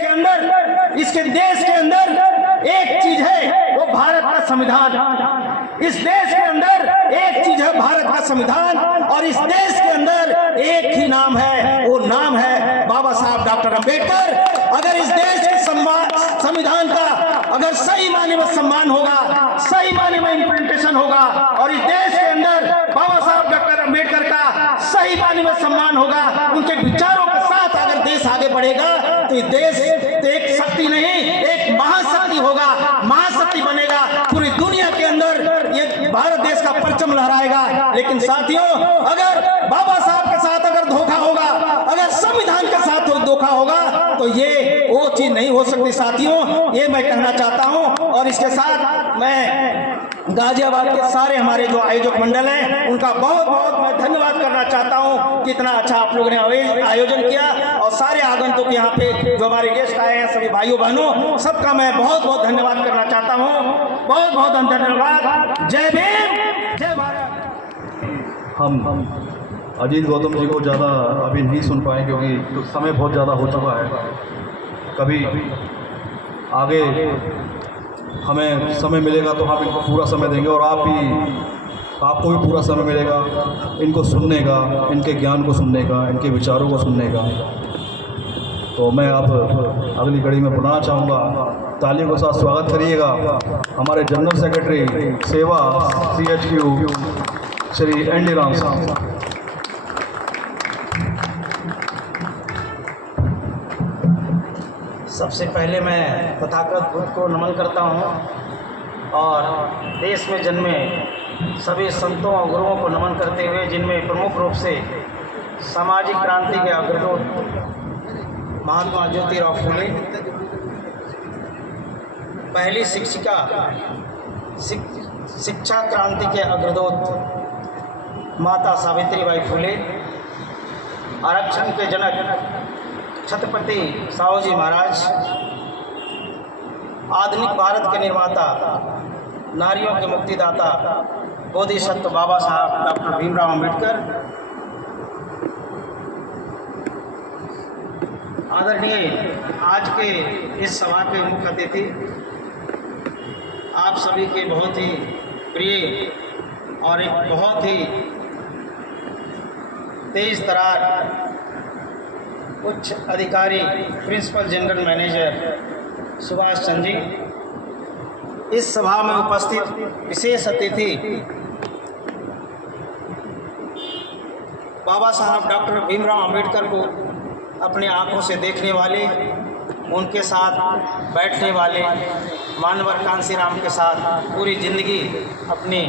के अंदर, इसके देश के अंदर एक चीज है, वो भारत का संविधान। इस देश के अंदर एक चीज है, भारत का संविधान। और इस देश के अंदर एक ही नाम है, वो नाम है बाबा साहब डॉक्टर अंबेडकर। अगर इस देश के संविधान का अगर सही मायने में सम्मान होगा, सही मायने में इम्प्लीमेंटेशन होगा, और इस देश के अंदर बाबा साहब डॉक्टर अंबेडकर का सही मायने में सम्मान होगा, उनके विचारों के साथ अगर देश आगे बढ़ेगा तो ये देश एक शक्ति नहीं, एक महाशक्ति होगा, महाशक्ति बनेगा। पूरी दुनिया के अंदर ये भारत देश का परचम लहराएगा। लेकिन साथियों, अगर बाबा साहब के साथ अगर धोखा होगा, अगर संविधान के साथ धोखा होगा, तो ये वो चीज नहीं हो सकती साथियों, ये मैं कहना चाहता हूं। और इसके साथ मैं गाजियाबाद के सारे हमारे जो आयोजक मंडल हैं, उनका बहुत बहुत मैं धन्यवाद करना चाहता हूं। कितना अच्छा आप लोगों ने आयोजन किया, और सारे आगंतुक यहाँ पे जो हमारे गेस्ट आए हैं, सभी भाइयों बहनों, सबका मैं बहुत बहुत धन्यवाद करना चाहता हूं। बहुत बहुत धन्यवाद। जय भीम, जय भारत। हम अजीत गौतम जी को ज़्यादा अभी नहीं सुन पाए क्योंकि समय बहुत ज़्यादा हो चुका है। कभी आगे हमें समय मिलेगा तो हम इनको पूरा समय देंगे, और आपको भी पूरा समय मिलेगा इनको सुनने का, इनके ज्ञान को सुनने का, इनके विचारों को सुनने का। तो मैं अब अगली कड़ी में बुलाना चाहूँगा, तालियों के साथ स्वागत करिएगा हमारे जनरल सेक्रेटरी सेवा CHQ श्री ND राम साहब। सबसे पहले मैं तथागत बुद्ध को नमन करता हूँ, और देश में जन्मे सभी संतों और गुरुओं को नमन करते हुए, जिनमें प्रमुख रूप से सामाजिक क्रांति के अग्रदूत महात्मा ज्योतिराव फूले, पहली शिक्षा क्रांति के अग्रदूत माता सावित्रीबाई फूले, आरक्षण के जनक छत्रपति साहूजी महाराज, आधुनिक भारत के निर्माता, नारियों के मुक्तिदाता बोधिसत्व बाबा साहब डॉक्टर भीमराव अंबेडकर, आदरणीय आज के इस सभा के मुख्य अतिथि, आप सभी के बहुत ही प्रिय और एक बहुत ही तेज तरार उच्च अधिकारी principal general manager Subhash Chandra ji, इस सभा में उपस्थित विशेष अतिथि बाबा साहब डॉक्टर भीमराव अंबेडकर को अपने आंखों से देखने वाले, उनके साथ बैठने वाले, मानवर कांसीराम के साथ पूरी जिंदगी अपनी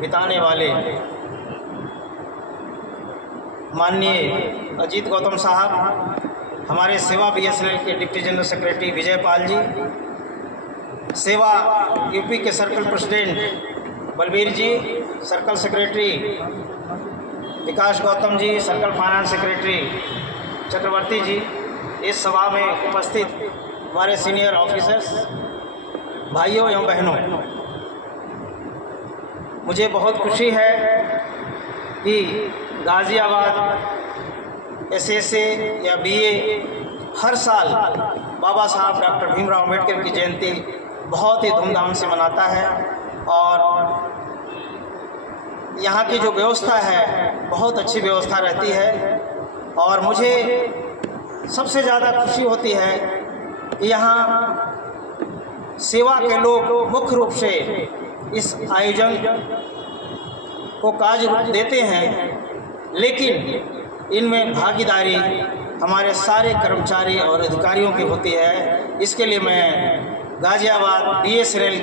बिताने वाले माननीय अजीत गौतम साहब, हमारे सेवा BSNL के डिप्टी जनरल सेक्रेटरी विजयपाल जी, सेवा UP के सर्कल प्रेसिडेंट बलबीर जी, सर्कल सेक्रेटरी विकास Gautam ji, circle finance secretary चक्रवर्ती जी, इस सभा में उपस्थित हमारे सीनियर ऑफिसर्स, भाइयों एवं बहनों, मुझे बहुत खुशी है कि गाज़ियाबाद SSA या BA हर साल बाबा साहब डॉक्टर भीमराव अंबेडकर की जयंती बहुत ही धूमधाम से मनाता है, और यहाँ की जो व्यवस्था है बहुत अच्छी व्यवस्था रहती है। और मुझे सबसे ज़्यादा खुशी होती है कि यहाँ सेवा के लोग मुख्य रूप से इस आयोजन को कार्य रूप देते हैं, लेकिन इनमें भागीदारी हमारे सारे कर्मचारी और अधिकारियों की होती है। इसके लिए मैं गाज़ियाबाद BSNL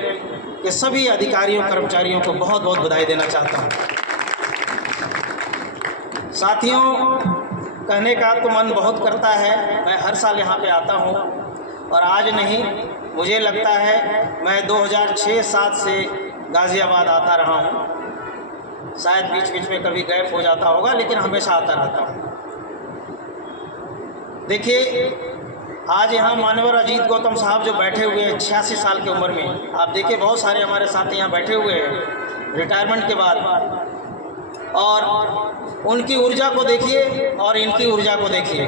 के सभी अधिकारियों कर्मचारियों को बहुत बहुत बधाई देना चाहता हूँ। साथियों, कहने का तो मन बहुत करता है, मैं हर साल यहाँ पे आता हूँ, और आज नहीं, मुझे लगता है मैं 2006-07 से गाज़ियाबाद आता रहा हूँ। शायद बीच बीच में कभी गैप हो जाता होगा, लेकिन हमेशा आता रहता हूँ। देखिए, आज यहाँ मानवर अजीत गौतम साहब जो बैठे हुए हैं 86 साल की उम्र में, आप देखिए बहुत सारे हमारे साथी यहाँ बैठे हुए हैं रिटायरमेंट के बाद, और उनकी ऊर्जा को देखिए और इनकी ऊर्जा को देखिए।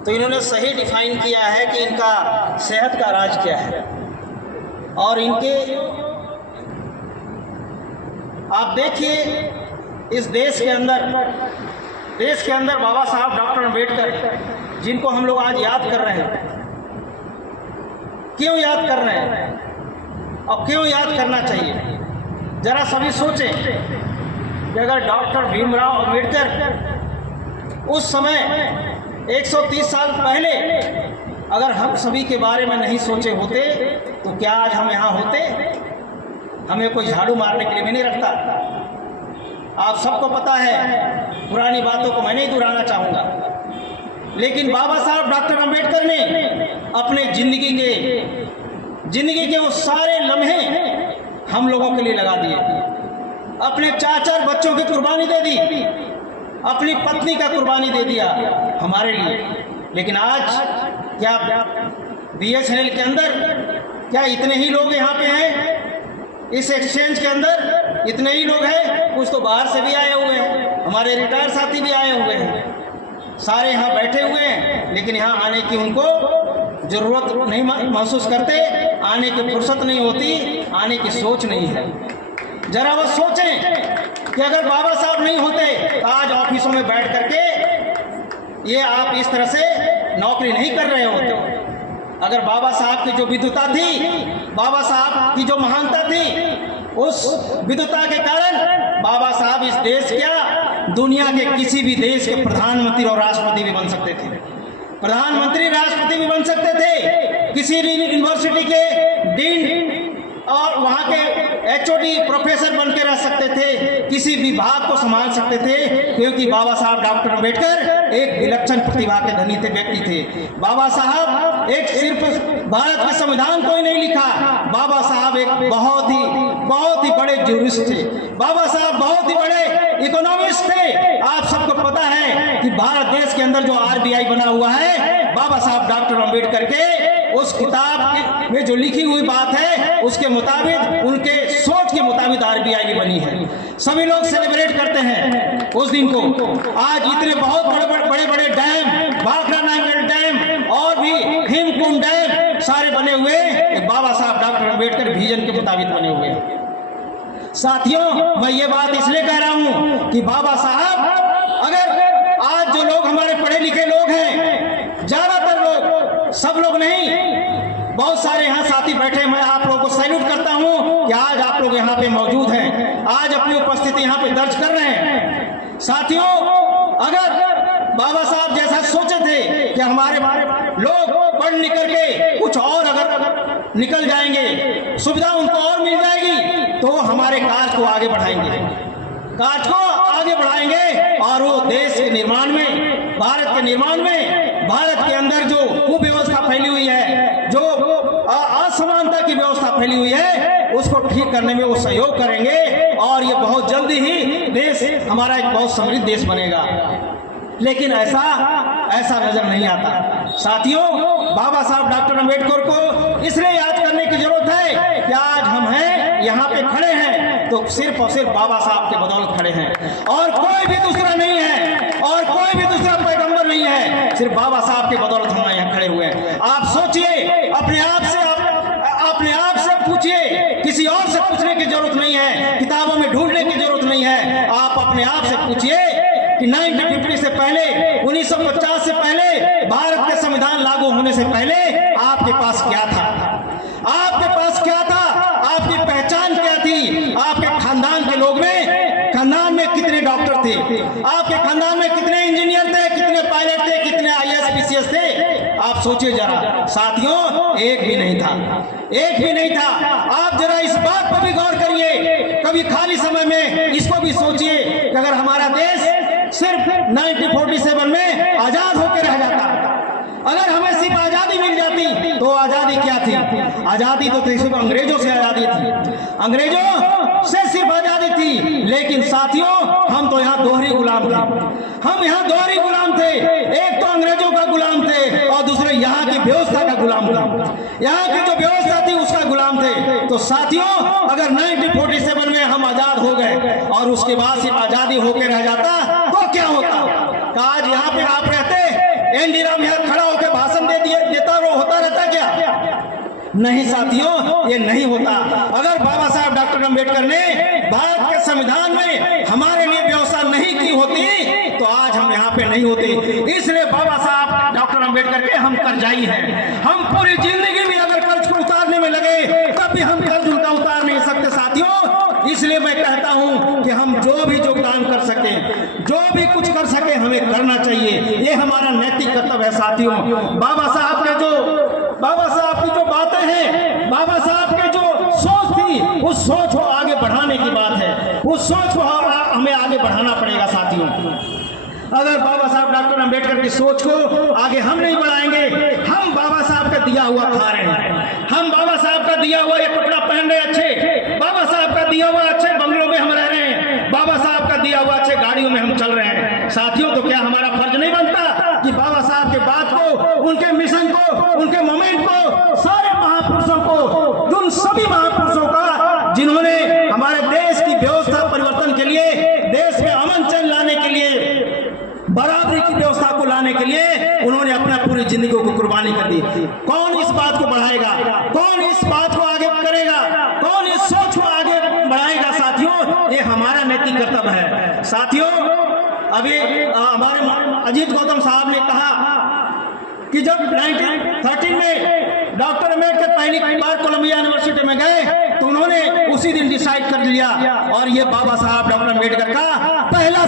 तो इन्होंने सही डिफाइन किया है कि इनका सेहत का राज क्या है। और इनके आप देखिए इस देश के अंदर बाबा साहब डॉक्टर अम्बेडकर जिनको हम लोग आज याद कर रहे हैं, क्यों याद कर रहे हैं और क्यों याद करना चाहिए? जरा सभी सोचें कि अगर डॉक्टर भीमराव अम्बेडकर उस समय 130 साल पहले अगर हम सभी के बारे में नहीं सोचे होते तो क्या आज हम यहाँ होते? हमें कोई झाड़ू मारने के लिए भी नहीं रखता। आप सबको पता है, पुरानी बातों को मैं नहीं दोहराना चाहूँगा, लेकिन बाबा साहब डॉक्टर अम्बेडकर ने अपने जिंदगी के वो सारे लम्हे हम लोगों के लिए लगा दिए। अपने 4 बच्चों की कुर्बानी दे दी, अपनी पत्नी का कुर्बानी दे दिया हमारे लिए। लेकिन आज क्या BSNL के अंदर क्या इतने ही लोग यहाँ पे हैं? इस एक्सचेंज के अंदर इतने ही लोग हैं? कुछ तो बाहर से भी आए हुए हैं, हमारे रिटायर्ड साथी भी आए हुए हैं, सारे यहाँ बैठे हुए हैं, लेकिन यहाँ आने की उनको ज़रूरत नहीं महसूस करते, आने की फुर्सत नहीं होती, आने की सोच नहीं है। जरा वो सोचें कि अगर बाबा साहब नहीं होते तो आज ऑफिसों में बैठ करके ये आप इस तरह से नौकरी नहीं कर रहे होते। अगर बाबा साहब की जो विद्वता थी, बाबा साहब की जो महानता थी, उस विद्वता के कारण बाबा साहब इस देश क्या दुनिया के किसी भी देश के प्रधानमंत्री और राष्ट्रपति भी बन सकते थे। प्रधानमंत्री राष्ट्रपति भी बन सकते थे, किसी भी यूनिवर्सिटी के डीन और वहाँ के HOD प्रोफेसर बन के रह सकते थे, किसी विभाग को संभाल सकते थे, क्योंकि बाबा साहब डॉक्टर अम्बेडकर एक विलक्षण प्रतिभा के धनी थे, व्यक्ति थे। बाबा साहब एक सिर्फ भारत के संविधान को ही नहीं लिखा, बाबा साहब एक बहुत ही बड़े जूरिस्ट थे, बाबा साहब बहुत ही बड़े इकोनॉमिस्ट थे। आप सबको पता है कि भारत देश के अंदर जो RBI बना हुआ है, बाबा साहब डॉक्टर अम्बेडकर के उस किताब में जो लिखी हुई बात है उसके मुताबिक, उनके सोच के मुताबिक RBI भी बनी है। सभी लोग सेलिब्रेट करते हैं उस दिन को। आज इतने बहुत बड़े डैम, भाखड़ा नारायण डैम और भी हेमकुंड डैम सारे बने हुए बाबा साहब डॉक्टर अम्बेडकर विजन के मुताबिक बने हुए हैं। साथियों, मैं ये बात इसलिए कह रहा हूँ कि बाबा साहब, अगर आज जो लोग हमारे पढ़े लिखे लोग हैं, ज्यादातर लोग, सब लोग नहीं, बहुत सारे यहाँ साथी बैठे, मैं आप लोगों को सैल्यूट करता हूँ कि आज आप लोग यहाँ पे मौजूद हैं, आज अपनी उपस्थिति यहाँ पे दर्ज कर रहे हैं। साथियों, अगर बाबा साहब जैसा सोचे थे कि हमारे लोग पढ़ लिख करके कुछ और अगर निकल जाएंगे, सुविधा उनको और मिल जाएगी, तो हमारे कार्य को आगे बढ़ाएंगे और वो देश के निर्माण में, भारत के निर्माण में, भारत के अंदर जो कुव्यवस्था फैली हुई है, जो असमानता की व्यवस्था फैली हुई है, उसको ठीक करने में वो सहयोग करेंगे और ये बहुत जल्दी ही देश हमारा एक बहुत समृद्ध देश बनेगा। लेकिन ऐसा नजर नहीं आता। साथियों, बाबा साहब डॉक्टर अम्बेडकर को इसलिए याद करने की जरूरत है कि आज हम हैं, यहाँ पे खड़े हैं, तो सिर्फ और सिर्फ बाबा साहब के बदौलत खड़े हैं, और कोई भी दूसरा नहीं है, और कोई भी दूसरा पैगंबर नहीं है, सिर्फ बाबा साहब के बदौलत हम यहाँ खड़े हुए हैं। आप सोचिए, अपने आप से पूछिए, किसी और से पूछने की जरूरत नहीं है, किताबों में ढूंढने की जरूरत नहीं है। आप अपने आप से पूछिए कि 1950 से पहले, 1950 से पहले, भारत के संविधान लागू होने से पहले आपके पास क्या था? आपके पास क्या था? आपकी पहचान क्या थी? आपके खानदान के लोग में, खानदान में कितने डॉक्टर थे? आपके खानदान में कितने इंजीनियर थे, कितने पायलट थे, कितने IAS PCS थे? आप सोचिए जरा। साथियों, एक भी नहीं था। आप जरा इस बात पर भी गौर करिए, कभी खाली समय में इसको भी सोचिए कि अगर हमारा देश सिर्फ 1947 में आजाद होकर रह जाता, अगर हमें सिर्फ आजादी मिल जाती, तो आजादी क्या थी? आजादी तो सिर्फ अंग्रेजों से आजादी थी, अंग्रेजों से सिर्फ आजादी थी। लेकिन साथियों, हम तो यहाँ दोहरी गुलाम थे। हम यहाँ दोहरी गुलाम थे, एक तो अंग्रेजों का गुलाम थे और दूसरे यहाँ की व्यवस्था का गुलाम थे, यहाँ की जो व्यवस्था थी उसका गुलाम थे। तो साथियों, अगर 1947 में हम आजाद हो गए और उसके बाद सिर्फ आजादी होकर रह जाता, तो क्या होता? आज यहाँ पे आप रहते, एनडी राम यहाँ खड़ा होकर भाषण देता और होता रहता क्या? नहीं साथियों, ये नहीं होता। अगर बाबा साहब डॉक्टर अम्बेडकर ने भारत के संविधान में हमारे लिए व्यवस्था नहीं की होती तो आज हम यहाँ पे नहीं होते। इसलिए बाबा साहब डॉक्टर अम्बेडकर के हम कर्जाई हैं। हम पूरी जिंदगी में अगर कर्ज को उतारने में लगे तब भी हम कर्ज उनका उतार नहीं सकते साथियों। इसलिए मैं कहता हूँ कि हम जो भी योगदान कर सके, जो भी कुछ कर सके, हमें करना चाहिए। ये हमारा नैतिक कर्तव्य है साथियों। बाबा साहब की जो बातें हैं, बाबा साहब के जो सोच थी, उस सोच को आगे बढ़ाने की बात है। उस सोच को हमें आगे बढ़ाना पड़ेगा साथियों। अगर बाबा साहब डॉक्टर अम्बेडकर की सोच को आगे हम नहीं बढ़ाएंगे, हम बाबा साहब का दिया हुआ खा रहे हैं, हम बाबा साहब का दिया हुआ ये कपड़ा पहन रहे अच्छे, बाबा साहब का दिया हुआ अच्छे बंगलों में हम रह रहे हैं, बाबा साहब का दिया हुआ अच्छे गाड़ियों में हम चल रहे हैं साथियों। तो क्या हमारा फर्ज नहीं बनता कि बाबा साहब के बात को, उनके मिशन को, उनके मोमेंट को, सारे महापुरुषों को, उन सभी महापुरुषों का जिन्होंने हमारे देश की व्यवस्था परिवर्तन के लिए, देश में अमन चैन लाने के लिए, बराबरी की व्यवस्था को लाने के लिए उन्होंने अपना पूरी जिंदगी को कुर्बानी कर दी। कौन इस बात को बढ़ाएगा? कौन इस बात को आगे करेगा? कौन इस सोच को आगे बढ़ाएगा साथियों? ये हमारा नैतिक कर्तव्य है साथियों। अभी हमारे अजीत गौतम साहब ने कहा कि जब 1913 में डॉक्टर अम्बेडकर पहली बार कोलंबिया यूनिवर्सिटी में गए तो उन्होंने उसी दिन डिसाइड कर लिया, और ये बाबा साहब डॉक्टर अम्बेडकर का पहला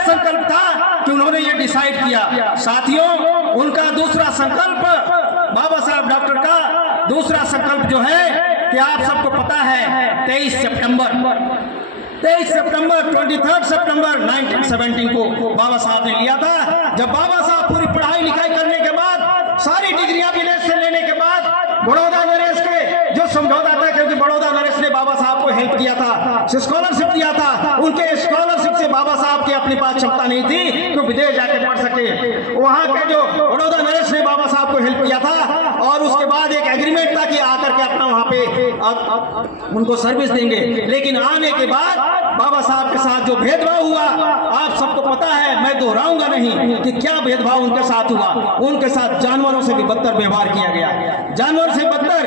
संकल्प था कि उन्होंने ये डिसाइड किया। साथियों, उनका दूसरा संकल्प, बाबा साहब डॉक्टर का दूसरा संकल्प जो है कि आप सबको पता है 23 सितंबर 23 सितंबर 1917 को बाबा साहब ने लिया था। जब बाबा साहब पूरी पढ़ाई लिखाई करने के बाद, सारी डिग्रियां विदेश से लेने के बाद, बड़ौदा नरेश के जो समझौता था, क्योंकि बड़ौदा नरेश ने बाबा साहब को हेल्प किया था, स्कॉलरशिप दिया था, उनके स्कॉलरशिप से बाबा साहब के अपने पास क्षमता नहीं थी तो विदेश जाके पढ़ सके। वहां के जो बड़ौदा नरेश ने बाबा साहब को हेल्प किया था, और उसके बाद एक एग्रीमेंट था कि आकर के अपना वहां पे उनको सर्विस देंगे। लेकिन आने के बाद बाबा साहब के साथ जो भेदभाव हुआ, आप सबको पता है, मैं दोहराऊंगा नहीं कि क्या भेदभाव उनके साथ हुआ। उनके साथ जानवरों से भी बदतर व्यवहार किया गया, जानवर से बदतर।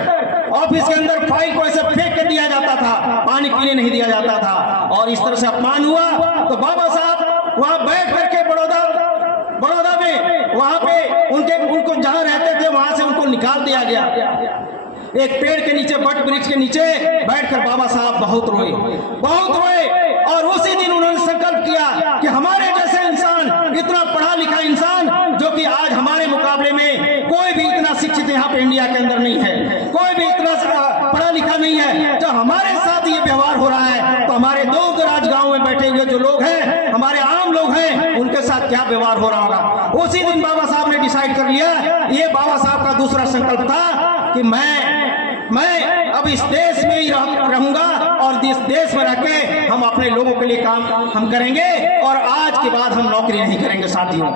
ऑफिस के अंदर फाइल को ऐसे फेंक के दिया जाता था, पानी पीने नहीं दिया जाता था, और इस तरह से अपमान हुआ। तो बाबा साहब वहां बैठ करके बड़ौदा में वहां पे उनको जहां रहते थे वहां से उनको निकाल दिया गया। एक पेड़ के नीचे, बट वृक्ष के नीचे बैठकर बाबा साहब बहुत रोए, और उसी दिन उन्होंने संकल्प किया कि हमारे जैसे इंसान, इतना पढ़ा लिखा इंसान, जो कि आज हमारे मुकाबले में कोई भी इतना शिक्षित यहाँ पे इंडिया के अंदर नहीं है, कोई भी इतना पढ़ा लिखा नहीं है, जब हमारे साथ ये व्यवहार हो रहा है तो हमारे दूर दराज गाँव में बैठे हुए जो लोग हैं, हमारे आम लोग हैं, उनके साथ क्या व्यवहार हो रहा होगा। उसी दिन बाबा साहब ने डिसाइड कर लिया। ये बाबा साहब का दूसरा संकल्प था कि मैं अब इस देश में ही रहूंगा, और इस देश में रह के हम अपने लोगों के लिए काम हम करेंगे, और आज के बाद हम नौकरी नहीं करेंगे साथियों।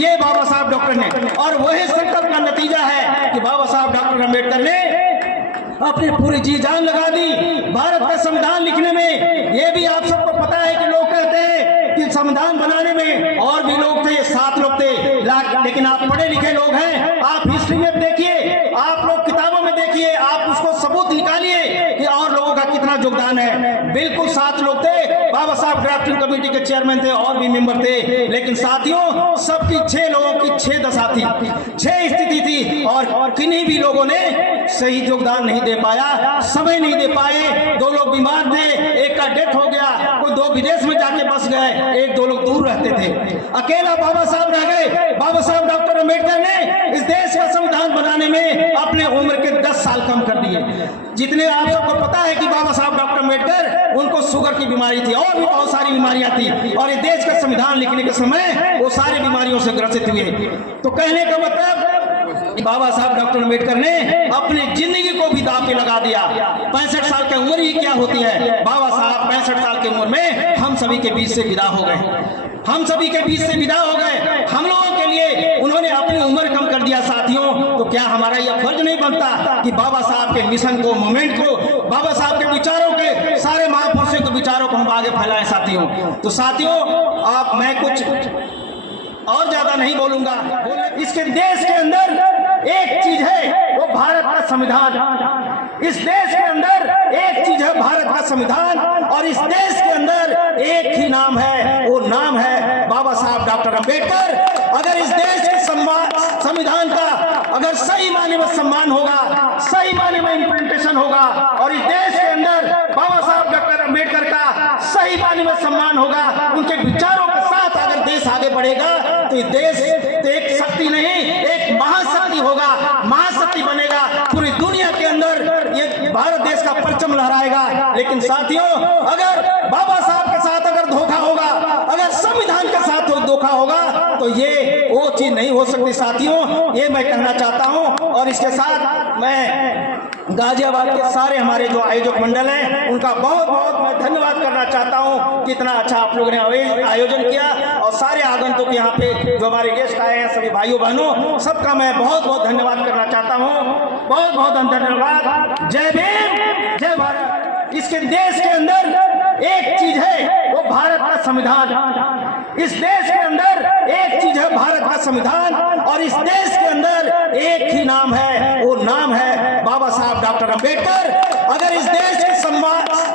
ये बाबा साहब डॉक्टर ने, और वही संकल्प का नतीजा है कि बाबा साहब डॉक्टर अम्बेडकर ने अपनी पूरी जी जान लगा दी भारत का संविधान लिखने में। ये भी आप सबको पता है कि लोग कहते हैं कि संविधान बनाने में और भी लोग थे, 7 लोग थे, लेकिन आप पढ़े लिखे लोग हैं, आप हिस्ट्री में देखिए, आप लोग किताबों में देखिए, आप उसको सबूत निकालिए कि और लोगों का कितना योगदान है। बिल्कुल 7 लोग थे, बाबा साहब ड्राफ्टिंग कमेटी के चेयरमैन थे, और भी मेंबर थे, लेकिन साथियों सबकी 6 लोगों की 6 दशा थी, 6 स्थिति थी, और किन्हीं भी लोगों ने सही योगदान नहीं दे पाया, समय नहीं दे पाए। 2 लोग बीमार थे, एक का डेथ हो गया, कोई 2 विदेश में जाके बस गए, 1-2 लोग दूर रहते थे, अकेला बाबा साहब रह गए। बाबा साहब डॉक्टर अम्बेडकर ने इस देश का संविधान बनाने में अपने उम्र के 10 साल कम कर दिए। जितने आप सबको पता है कि बाबा साहब डॉक्टर अम्बेडकर, उनको शुगर की बीमारी थी, और भी बहुत सारी बीमारियां थी, और इस देश का संविधान लिखने के समय वो सारी बीमारियों से ग्रसित हुए। तो कहने का मतलब बाबा साहब डॉक्टर अम्बेडकर ने अपनी जिंदगी को भी दांव पे लगा दिया। 65 साल की उम्र ही क्या होती है, बाबा साहब 65 साल की उम्र में हम सभी के बीच से विदा हो गए, हम लोगों के लिए उन्होंने अपनी उम्र कम कर दिया साथियों। तो क्या हमारा यह फर्ज नहीं बनता कि बाबा साहब के मिशन को, मोमेंट को, बाबा साहब के विचारों के, सारे महापुरुषों के विचारों को हम आगे फैलाएं साथियों। तो साथियों, मैं कुछ और ज्यादा नहीं बोलूंगा। इसके देश के अंदर एक चीज है, वो भारत का संविधान। इस देश के अंदर एक चीज है, भारत का संविधान। और इस देश के अंदर एक ही नाम है, वो नाम है बाबा साहब डॉक्टर अम्बेडकर। अगर इस देश के संविधान का अगर सही मायने में सम्मान होगा, सही मायने में इम्प्लीमेंटेशन होगा, और इस देश के अंदर बाबा साहब डॉक्टर अम्बेडकर का सही मायने में सम्मान होगा, उनके विचारों के साथ अगर देश आगे बढ़ेगा तो ये देश एक शक्ति नहीं, एक महाशक्ति होगा, महाशक्ति बनेगा। पूरी दुनिया के अंदर ये भारत देश का परचम लहराएगा। लेकिन साथियों, अगर बाबा साहब के साथ अगर धोखा होगा, अगर संविधान के साथ धोखा होगा, तो ये वो चीज नहीं हो सकती साथियों, ये मैं कहना चाहता हूं। और इसके साथ मैं गाजियाबाद के सारे हमारे जो आयोजक मंडल हैं, उनका बहुत बहुत मैं धन्यवाद करना चाहता हूं। कितना अच्छा आप लोगों ने आयोजन किया, और सारे आगंतुक यहाँ पे जो हमारे गेस्ट आए हैं, सभी भाइयों बहनों, सबका मैं बहुत बहुत धन्यवाद करना चाहता हूँ। बहुत बहुत धन्यवाद। जय भीम, जय भारत। इसके देश के अंदर एक चीज है, वो भारत का संविधान। इस देश के अंदर एक चीज है, भारत का संविधान। और इस देश के अंदर एक ही नाम है, वो नाम है बाबा साहब डॉक्टर अम्बेडकर। अगर इस देश के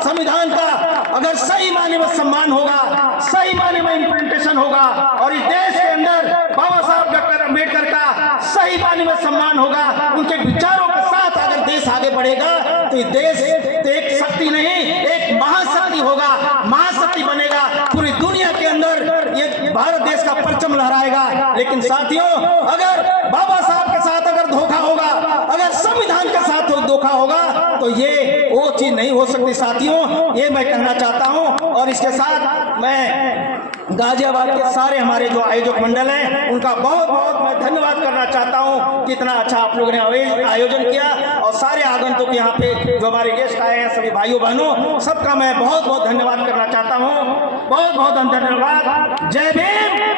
संविधान का अगर सही मायने में सम्मान होगा, सही मायने में इम्प्लीमेंटेशन होगा, और इस देश के अंदर बाबा साहब डॉक्टर अम्बेडकर का सही मायने में सम्मान होगा, उनके विचारों के साथ अगर देश आगे बढ़ेगा तो ये देश एक शक्ति नहीं, एक महाशक्ति होगा, महाशक्ति बनेगा। पूरी दुनिया के अंदर ये भारत देश का परचम लहराएगा। लेकिन साथियों, अगर बाबा साहब के साथ अगर धोखा होगा, अगर संविधान के साथ धोखा होगा, तो ये वो चीज नहीं हो सकती साथियों, ये मैं कहना चाहता हूं। और इसके साथ मैं गाजियाबाद के सारे हमारे जो आयोजक मंडल हैं, उनका बहुत बहुत मैं धन्यवाद करना चाहता हूं। कितना अच्छा आप लोगों ने आयोजन किया, और सारे आगंतुक यहाँ पे जो हमारे गेस्ट आए हैं, सभी भाइयों बहनों, सबका मैं बहुत बहुत धन्यवाद करना चाहता हूँ। बहुत बहुत धन्यवाद। जय भीम।